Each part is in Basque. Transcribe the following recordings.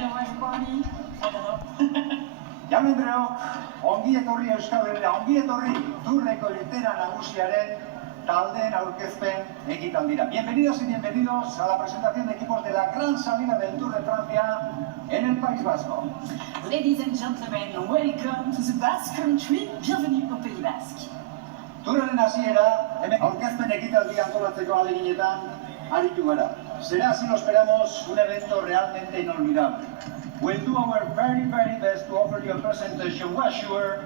Hello everybody. Jaun Andreok, ongi etorri Euskal Herria, ongi etorri Tourreko litera nagusiaren taldeen aurkezpen ekitaldira. Bienvenidos y bienvenidos a la presentación de equipos de la gran salida del Tour de Francia en el País Vasco. Ladies and gentlemen, welcome to the Basque Country. Bienvenue au Pays Basque. Tourren hasiera, hemen aurkezpen ekitaldia antolatzeko ahaleginetan aritu gara. Será, si lo esperamos, un evento realmente inolvidable. We'll do our very best to offer you a presentation we're sure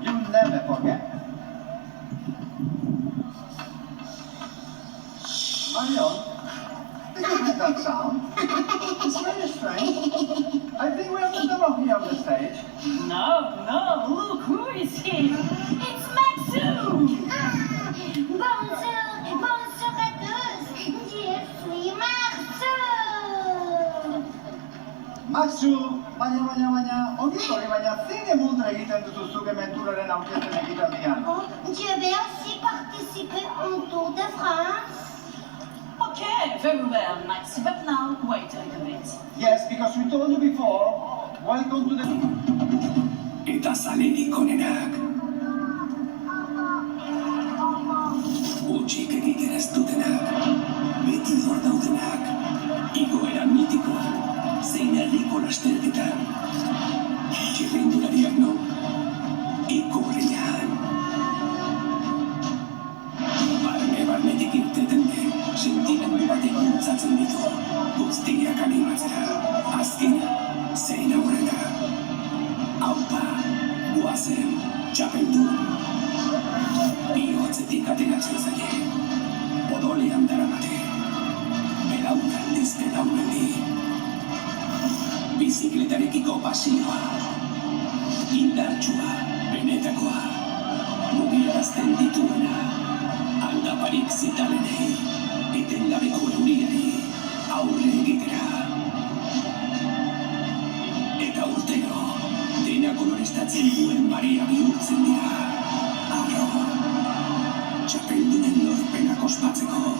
you'll never forget. Marion, did you hear that sound? It's very strange. I think we have a demo here on the stage. No, look who is here. It's Maxou! Bonjour à tous. Je suis Maxou, baina, ongi etorri, baina zein emundra egiten duzuzuk hemen Tourren aurkezpen ekitaldian? Je vais aussi participer au Tour de France. Okay, very well, Maxou, but now wait a little bit. Yes, because we told you before, welcome to the... Eta zalerik onenak. Utxik egiten ez dutenak. Beti hor daudenak. Igoera mitiko. Zein herriko lasterketan. Txirrindulariak no. Ikurrian. Barnetik irteten den. Sentimendu batek bultzatzen ditu. Guztiak animatzera. Azkena, zein aurrera. Aupa, guazen, txapeldun. Bihotzetik ateratzen zaie. Odolean daramate. Belaunan dizte daunendi. Bizikletarekiko pasioa. Indartsua, benetakoa. Mugiarazten dituena. Aldaparik zitalenei. Etengabeko euriari. Aurre egitera. Eta urtero, dena kolorestatzen duen Maria bihurtzen dira. Arro, txapeldunen lorpenak ospatzeko.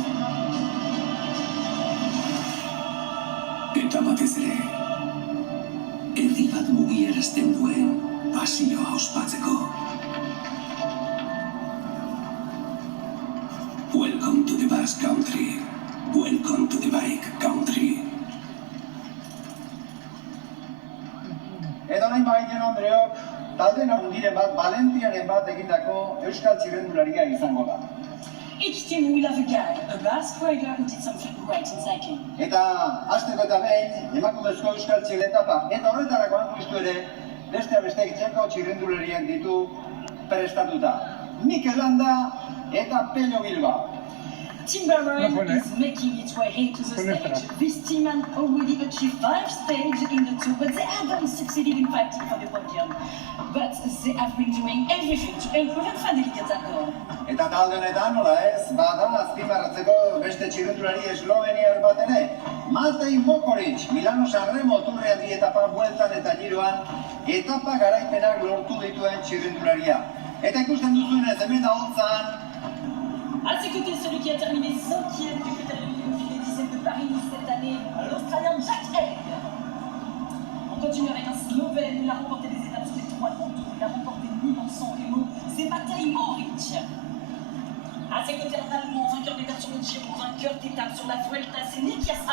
Eta batez ere, herri bat mugiarazten duen pasioa ospatzeko. Welcome to the Basque Country. Welcome to the Bike Country. Edo nahi baiten Andreok, talde nagundiren bat, Valentiaren bat egindako euskal txirrendularia izango da. Each team will have a guy, a Basque rider who did something great in cycling. Eta hasteko eta behin, emakumezko euskal txirretapa, eta horretarako hanguiztu ere, beste txeko txirrendulariak ditu prestatuta. Mikel Landa eta Pello Bilbao. Timberline is making its way into the stage. This team has already achieved 5 stages in the tour, but they haven't succeeded in fighting for the podium. But they have been doing everything to improve and finally get that goal. Eta talde honetan, nola ez, bada azpimarratzeko beste txirrendulari esloveniar bat ere. Matej Mokoric, Milano-San Remo Tourrean bi etapa bueltan eta giroan, etapa garaipenak lortu dituen txirrendularia. Eta ikusten duzuenez, hemen da holtzan, À ses côtés, celui qui a terminé 5e du Catalogne au filet 10e de Paris cette année, l'Australien Jack Egg. On continue avec un Slovène, il a remporté des étapes sur les 3 grands tours, il a remporté Milan-San Remo, c'est Matej Mokoric. À ses côtés, un Allemand, vainqueur d'étape sur le Giro, vainqueur d'étape sur la Vuelta, c'est Nikias